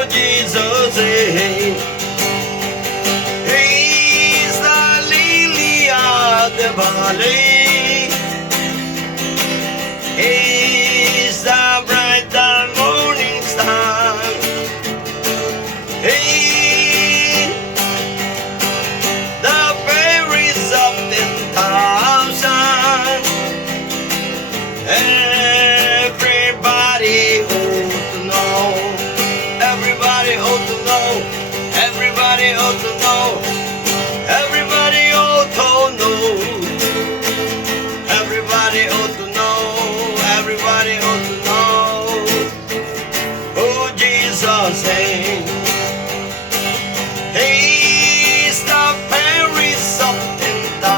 Oh, Jesus, hey. He's the lily of the valley. He's the bright and morning star. Hey, the fairies of 10,000. Everybody ought to know. Everybody ought to know. Everybody ought to know. Everybody ought to know. Everybody ought to know. Everybody ought to know. Oh, Jesus, hey. He's the Paris of 10,000.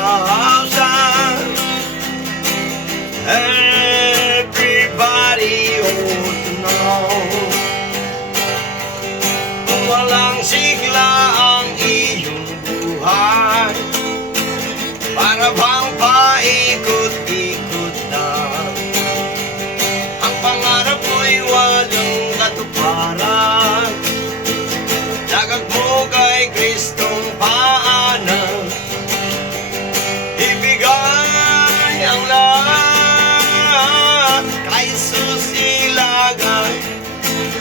Everybody ought to know. Walang sigla ang iyong buhay, para bang paikot-ikot na. Ang pangarap mo'y walang katuparan. Lagak mo kay Kristong paanan. Ibigay ang lahat kay Jesus ilagay.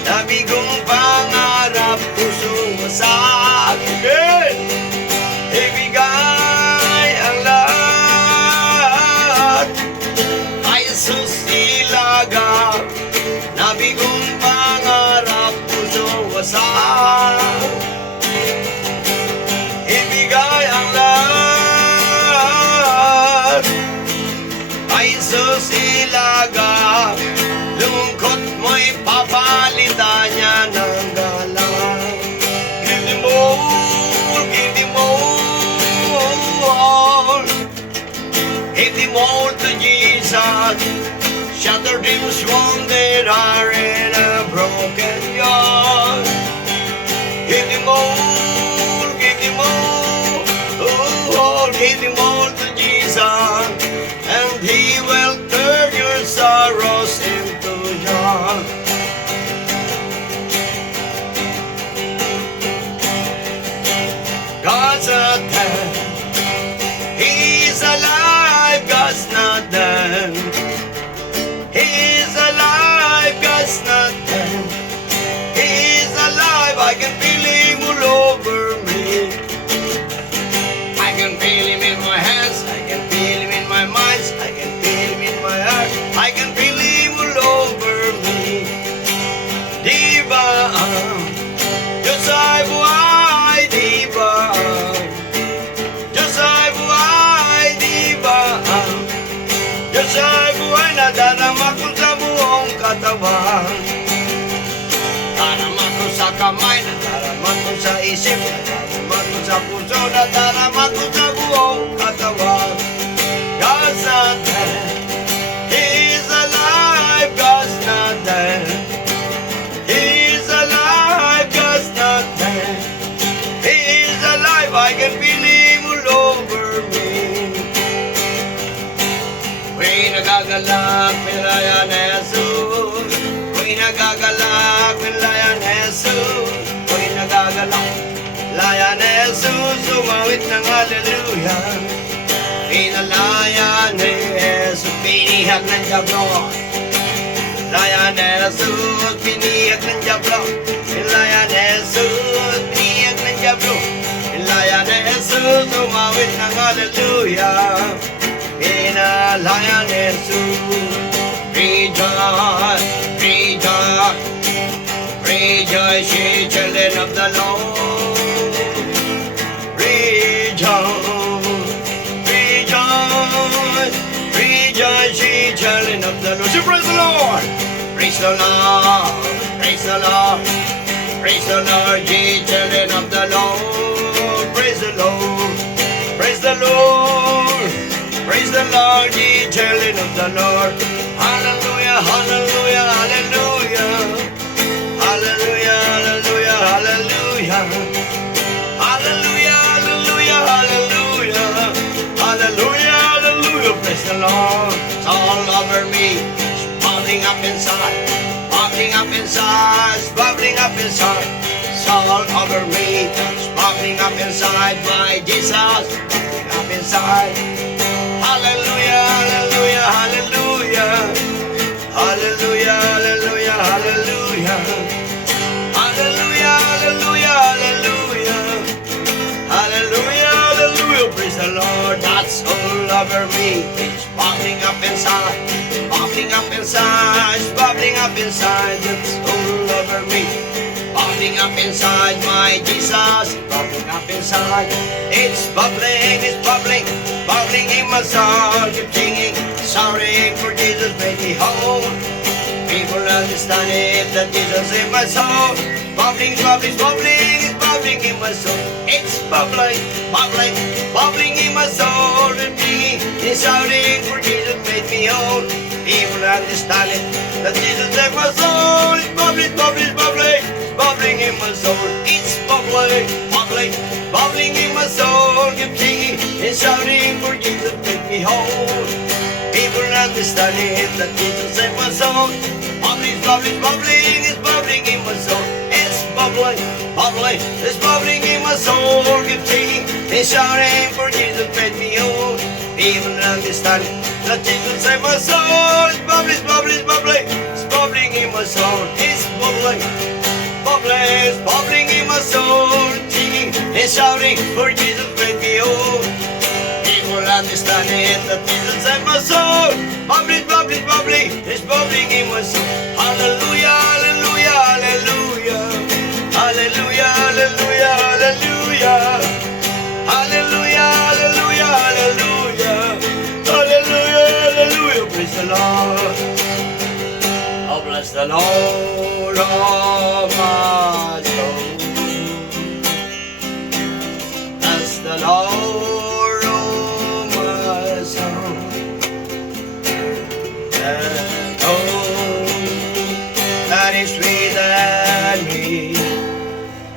Nabigong pangarap pusong masakit. Ibigay ang lahat kay Jesus ilagay. Nabigong pangarap pusong wasak. Ibigay ang lahat kay Jesus ilagay. Lungkot mo'y papalitan niya ng galang. Give him all, give him all. Give him all to Jesus. Shatter dreams one that are in a broken yard. Give him all, give him all. Oh, give him all to Jesus, and he will turn your sorrows into joy. God's not dead. He's alive. God's not dead. He's alive. God's not dead. He's alive. I can feel him all over me. I can feel him in my hands. I can feel him in my mind. I can feel him in my heart. I can feel him all over me. Diba, Diyos ay buhay, diba? Diyos ay buhay, diba? Diyos ay buhay na darama ko sa buong katawan. Darama ko sa kamay, na darama ko sa isip, na darama ko sa puso, na darama ko sa buong katawan. God's not dead. He's alive. God's not dead. He's alive. God's not dead. He's alive. I can feel him all over me. May nagagalak, Pelayan Jesus. May nagagalak, Pelayan Jesus. May nagagalak, Layan Jesus. Sumawit ng hallelujah. Pinalayan ni Jesus, pinihag ng Diablo. Layan ni Jesus, pinihag ng Diablo. Pinalayan ni Jesus, pinihag ng Diablo. Pinalayan ni Jesus, umawit ng hallelujah. Pinalayan ni Jesus. Rejoice, rejoice, rejoice, ye children of the Lord. Rejoice. Rejoice, ye children of the Lord. So praise the Lord. Praise the Lord. Praise the Lord. Praise the Lord, ye children of the Lord. Praise the Lord. Praise the Lord. Praise the Lord, ye children of the Lord. Hallelujah, hallelujah, hallelujah. Hallelujah, hallelujah, hallelujah. Hallelujah, hallelujah, hallelujah. Hallelujah, hallelujah. Praise the Lord. It's all over me. It's bubbling up inside. Bubbling up inside. It's bubbling up inside. all over me. That's bubbling up inside my Jesus, bubbling up inside. Hallelujah, hallelujah, hallelujah. Hallelujah, hallelujah, hallelujah. Hallelujah, hallelujah, hallelujah. Hallelujah, hallelujah, praise the Lord. That's all over me. It's bubbling up inside, bubbling up inside, it's bubbling up inside. That's all over me. Bubbling up inside my Jesus, bubbling up inside. It's bubbling, bubbling in my soul. Keep singing, shouting for Jesus made me whole. People understand it, that Jesus in my soul. Bubbling, bubbling, bubbling, it's bubbling in my soul. It's bubbling, bubbling, bubbling in my soul. And singing, and shouting for Jesus made me whole. People understand it, that Jesus in my soul. It's bubbling, bubbling, bubbling, bubbling in my soul. It's bubbling, bubbling, bubbling in my soul. Keep singing and shouting for Jesus made me whole. People understand it, that Jesus in my soul. Bubbling, bubbling, bubbling, it's bubbling in my soul. It's bubbling, bubbling, it's bubbling in my soul. Keep singing and shouting for Jesus made me whole. People understand it, that Jesus in my soul. It's bubbling, bubbling, bubbling, it's bubbling in my soul. It's bubbling, bubbling, it's bubbling in my soul. Singing and shouting for Jesus made me whole. People understand it, that Jesus in my soul. Bubbling, bubbling, bubbling, it's bubbling in my soul. Hallelujah, hallelujah, hallelujah. Hallelujah, hallelujah, hallelujah. Hallelujah, hallelujah, hallelujah. Hallelujah, hallelujah, praise the Lord. Oh, bless the Lord, oh my soul. Bless the Lord, oh my soul. And oh, that is sweet and me.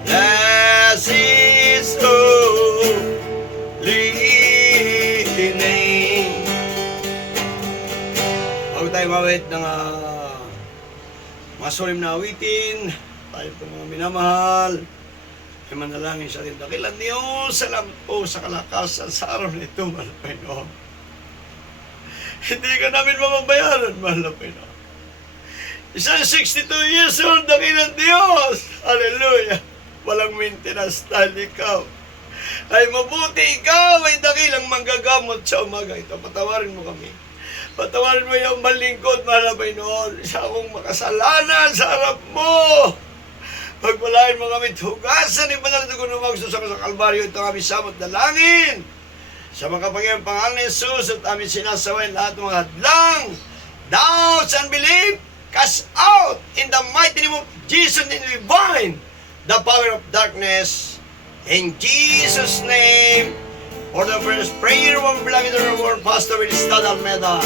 Bless His holy name. Bago tayo mawit ng mga sulim na awitin, tayo po mga minamahal, ay manalangin sa ating dakilan Diyos. Salamat po sa kalakasan sa araw na ito, mahal na Panginoon. Hindi ka namin mababayaran, mahal na Panginoon. Isang 62 years old, dakilang Diyos. Hallelujah. Walang maintenance dahil ikaw ay mabuti. Ikaw ay dakilang manggagamot sa umaga ito. Patawarin mo kami. Patawarin mo yung malingkod, mahal na Panginoon. Isa akong makasalanan sa harap mo. Pagpalain mo kami, tugasan ni Banal na Dugo ng magsusama sa Kalbaryo. Ito kami samot dalangin. Sa makapangyayang pangalan ni Jesus at amin sinasaway lahat ng mga hadlang, doubts, unbelief, cast out in the mighty name of Jesus, and we bind the power of darkness in Jesus' name. For the first prayer of beloved our Pastor Wilstad Almeida,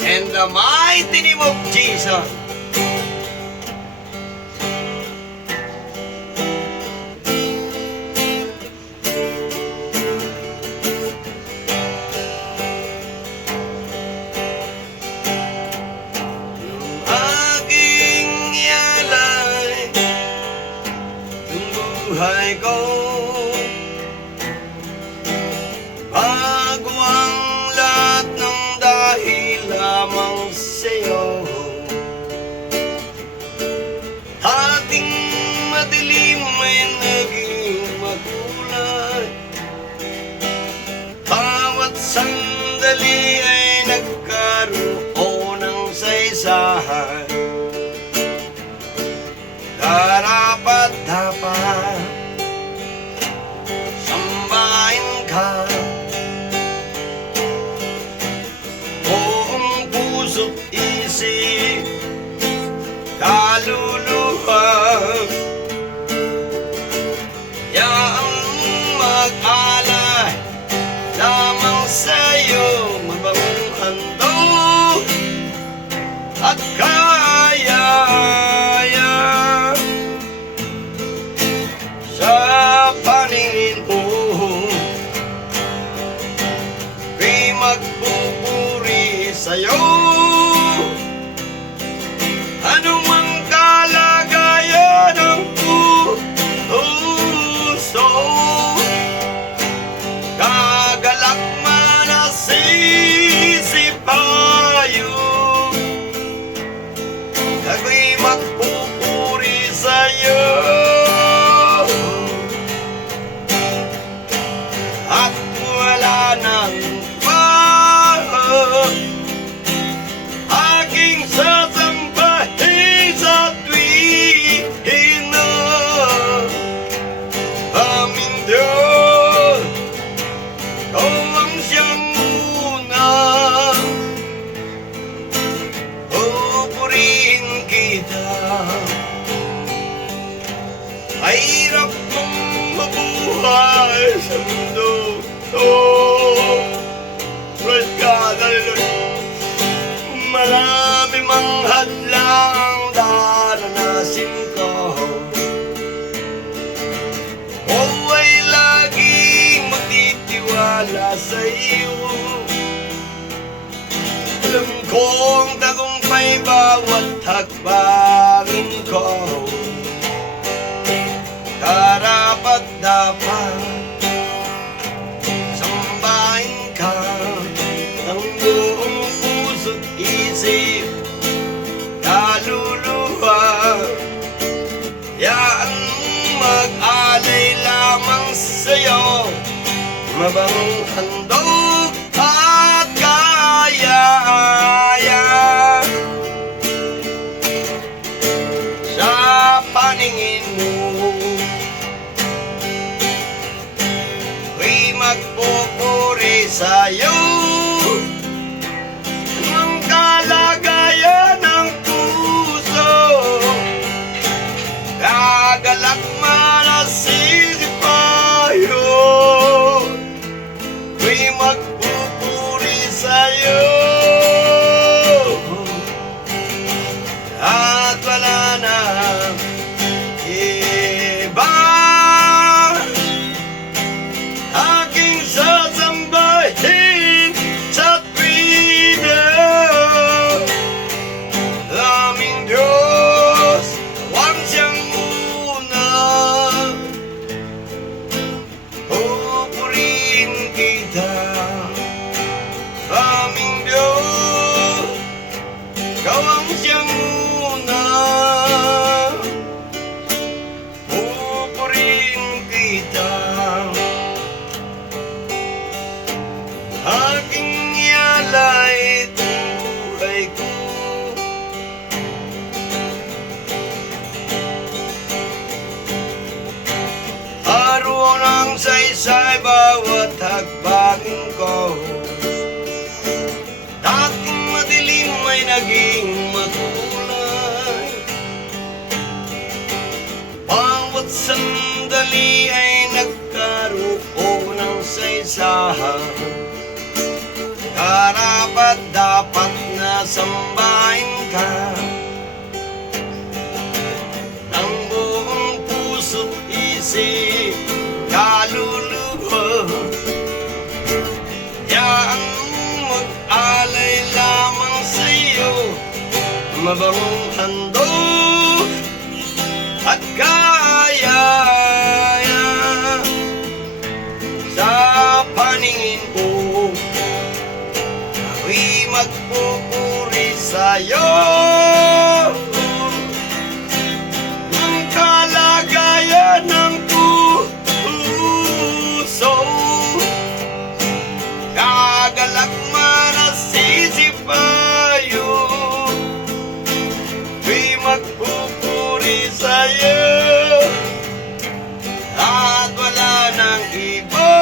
in the mighty name of Jesus. Buhay ko bago ang lahat ng dahil lamang sa'yo. Ating madilim ay naging makulay, bawat sandali ay nagkaroon ng saysahan. Karapat-dapat sambahin ka, buong puso't isip, kaluluwa. Ay hirap mong mabuhay sa mundo. Oh, praise God, hallelujah. Marami mang hadlang daranasin ko. Oh, ay laging magtitiwala sa iyo. Alam kong tagumpay bawat hakbangin ko. Karapat-dapat sambahin ka ng buong puso't isip, kaluluwa. Yaan mag-alay lamang sa'yo, mabang handog at kaya-aya. Sa paningin mo ako'y magpupuri sa'yo. Anong kalagayan ng puso, kagalak man ang sisipayo, ako'y magpupuri sa'yo. At wala na iba aking sasambahin sa tuwina. Aming Diyos, huwag siyang una. Pupurihin kita, aming Diyos, gawang siyang una. Pupurihin kita, aking ialay itong buhay ko. Araw ng saysay bawat hakbangin ko. Dating madilim ay naging makulay. Bawat sandali ay nagkaroon ng saysayan. Karapat-dapat na sambahin ka ng buong puso't isip, kaluluwa. Yaan mag-alay lamang sa'yo, mabangong handog at kaya-aya. Sa paningin ko ako'y magpupuri sa'yo. Ang kalagayan ng puso, kagalak man ang sisipayo, ako'y magpupuri sa'yo. At wala nang iba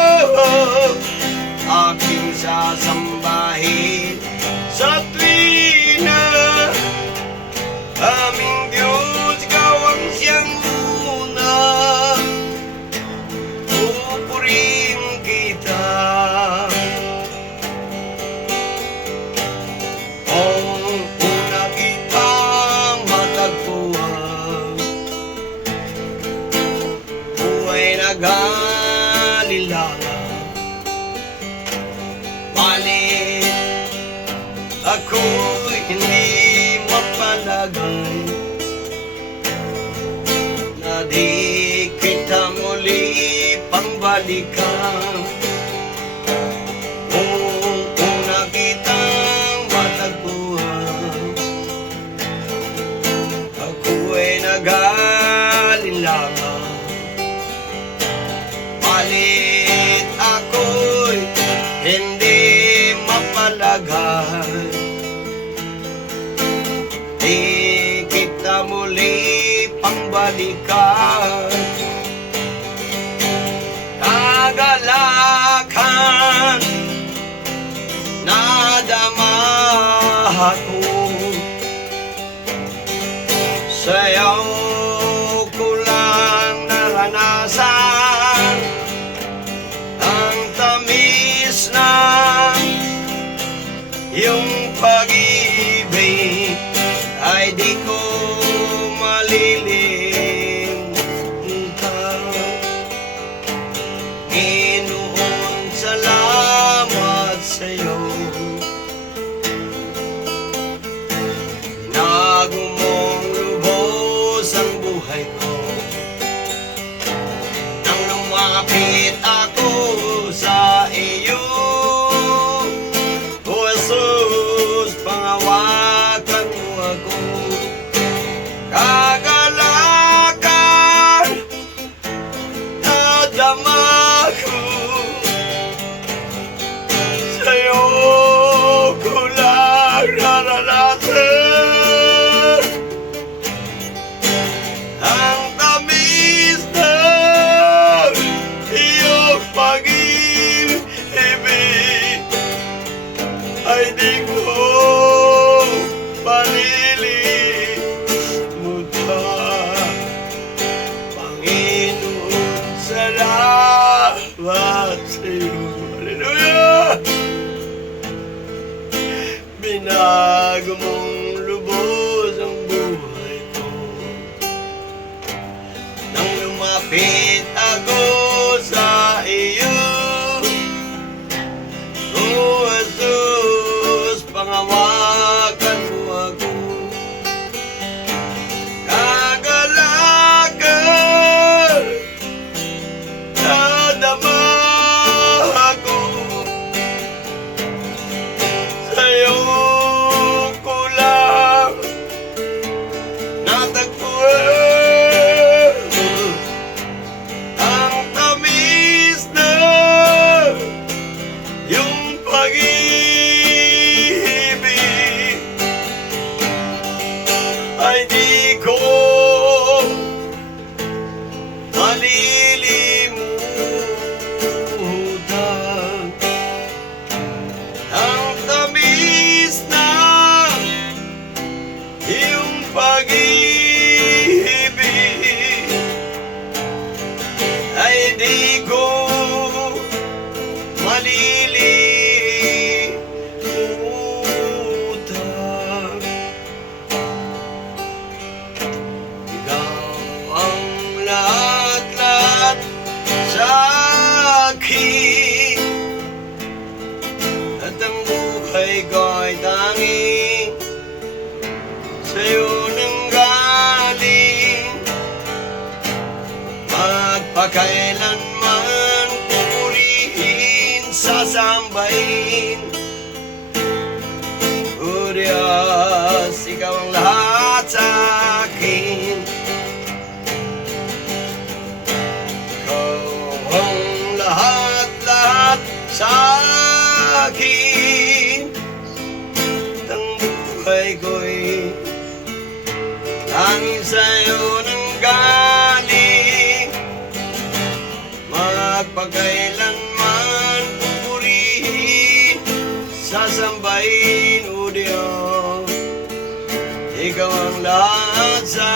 aking sasambahin sa tuwina. Aming Diyos, ikaw ang siyang una. Pupurihin kita. Kung una kitang matagpuan, buhay nag-alilangan. Malit ako'y hindi mapalagay na di kita muli pangbalikan. Kung una kitang matagpuan, ako'y nag-alinlangan. Malit ako'y hindi mapalagay, di kita muli pangbalikan. Kagalakan na dama ko, sayaw ko lang na lumapit ako sa iyo, O Jesus, pangawakan mo ako. Kagalakan na dama ko, sa'yo ko lang naranasan ang tamis ng iyong pag-ibig. Ay di ko malilimutan, Panginoon, salamat sa'yo. Hallelujah! Binago mong lubos ang buhay ko nang lumapit ako sa iyo, O Jesus, pangawakan mo ako. Kagalakan na dama ako, sa'yo ko lang natagpuan ang tamis na iyong pag-ibig. Ay di ko malilimutan ang tamis na iyong pag-ibig. Ay di ko malilimutan. Ikaw ang lahat-lahat sa akin, at ang buhay ko'y tanging sa'yo nanggaling. Magpakailanman pupurihin, sasambahin, O Diyos, ikaw ang lahat sa akin. Ikaw ang lahat-lahat sa akin, at ang buhay ko'y tanging sa'yo nanggaling. Magpakailanman pupurihin, sasambahin, O Diyos, ikaw ang lahat sa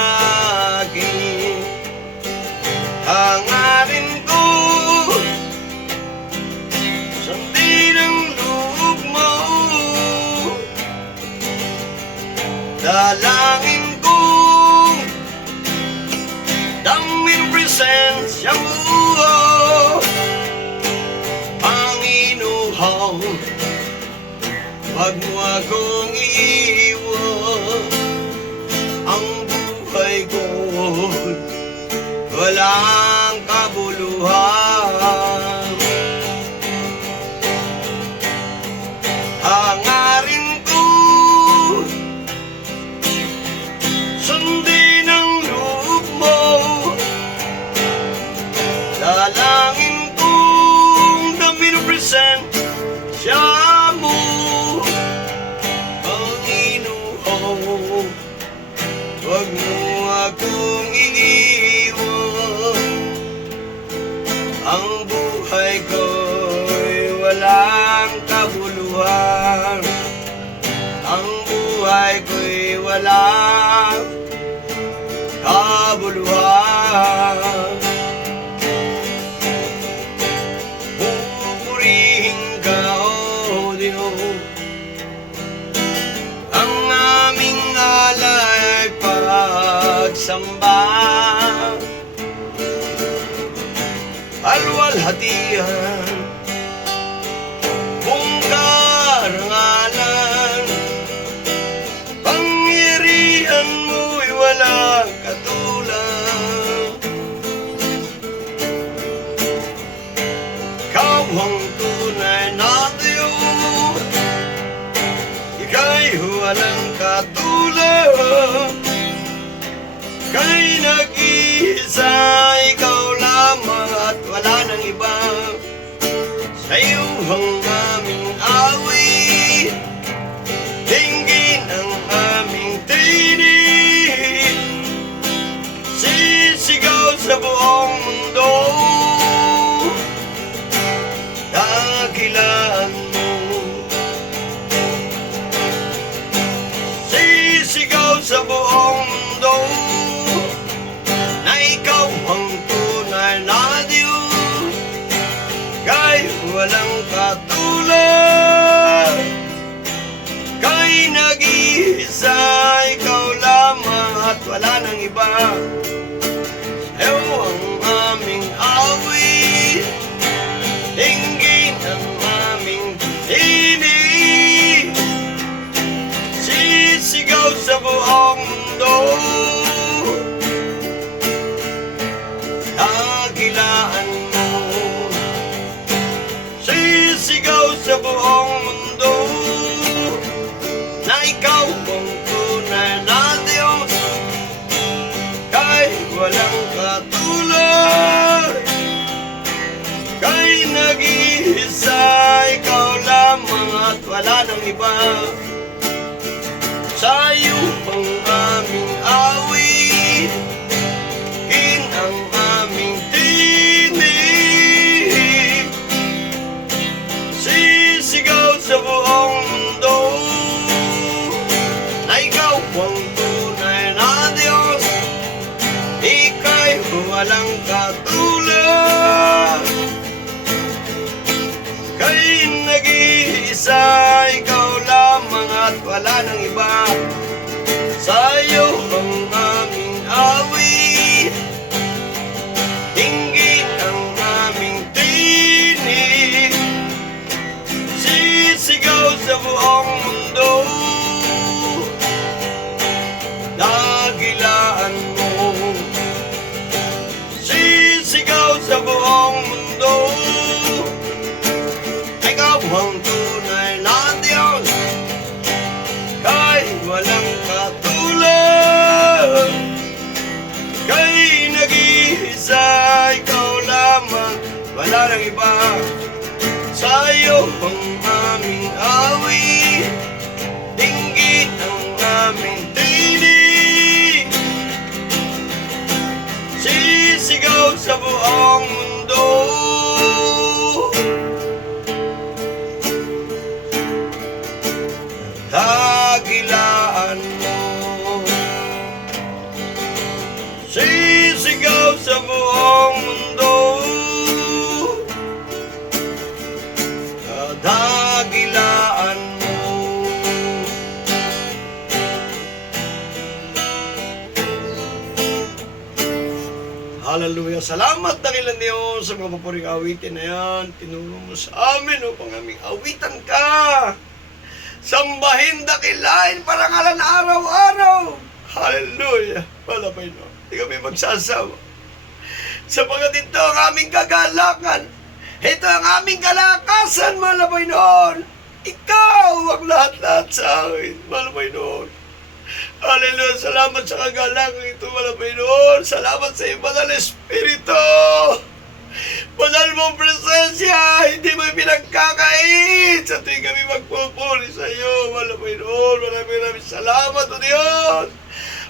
akin. Hangarin ko, sundin ang loob mo, dalangin ko, daming presensya mo, Panginoon. Wag mo akong iiwan, ang buhay ko walang kabuluhan. Hangarin ko, sundin ang loob mo, dalangin kong daming presensya mo, Panginoon. Wag mo akong iiwan, ang buhay ko'y walang kabuluhan. Ang buhay ko'y walang kabuluhan. Pupurihin ka, O Diyos, ang aming alay pagsamba. Alwalhatian mong karangalan, pangyarihan mo'y walang katulad. ang tunay na Diyos, ika'y walang katulad. Ika'y nag-iisa, ikaw lamang at wala nang iba. Sa iyo ang aming awit, dinggin ang aming tinig, sisigaw sa buong mundo, dakilaan mo. Sisigaw sa buong mundo na ikaw ang tunay na Diyos, kay walang katulad. Kay nag-iisa, ikaw lamang at wala nang iba. Iyo ang aming awit, dinggin ang aming tinig, sisigaw sa buong mundo, dakilaan mo. Sisigaw sa buong mundo na ikaw ang tunay na Diyos, kay walang katulad. Kay nag-iisa, ikaw lamang at wala nang iba. Sa iyo ang aming awit, ang aming tinig, sisigaw sa buong mundo na ikaw ang tunay na Diyos, ika'y walang katulad. Kay nag-iisa, ikaw lamang at wala nang iba. Sa iyo ang aming awit, dinggin ang aming tinig, sisigaw sa buong mundo, dakilaan mo. Sisigaw sa buong mundo, ikaw ang tunay na Diyos, kay walang katulad. Kay nag-iisa, ikaw lamang, wala nang iba. Sa iyo ang aming awit, dinggin ang aming tinig, sisigaw sa buong mundo, dakilaan mo. Sisigaw sa buong mundo, dakilaan mo. Hallelujah! Salamat dakilan Diyos sa mga papuring awitin na yan. Tinuro mo sa amin upang aming awitan ka. Sambahin, dakilain, parangalan araw-araw. Hallelujah! Malapay no. Hindi kami magsasawa. Sapagat ito ang aming kagalakan. Ito ang aming kalakasan, malapay noon. Ikaw ang lahat-lahat sa akin, malapay noon. Hallelujah! Salamat sa kagalakan ito, malapay noon. Salamat sa iyo, Banal Espiritu. Banal mong presensya, hindi mo pinagkakait sa tuwing kami magpupuri sa iyo, malapay noon. Maraming salamat, O Diyos.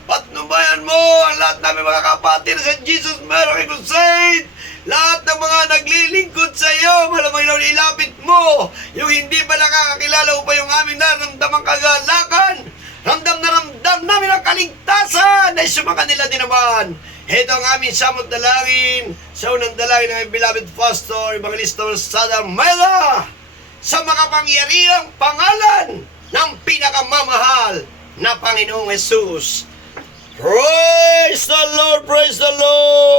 Patnubayan mo ang lahat namin mga kapatid sa Jesus Miracle Crusade. Lahat ng mga naglilingkod sa iyo, malamay na ilapit mo. Yung hindi pa nakakakilala upang yung aming naramdamang kagalakan. Ramdam na ramdam namin ang kaligtasan na isumaka nila din naman. Ito ang aming samot dalangin sa unang dalangin ng beloved pastor, Evangelista Sada Mela, sa makapangyarihang pangalan ng pinakamamahal na Panginoong Jesus. Praise the Lord! Praise the Lord!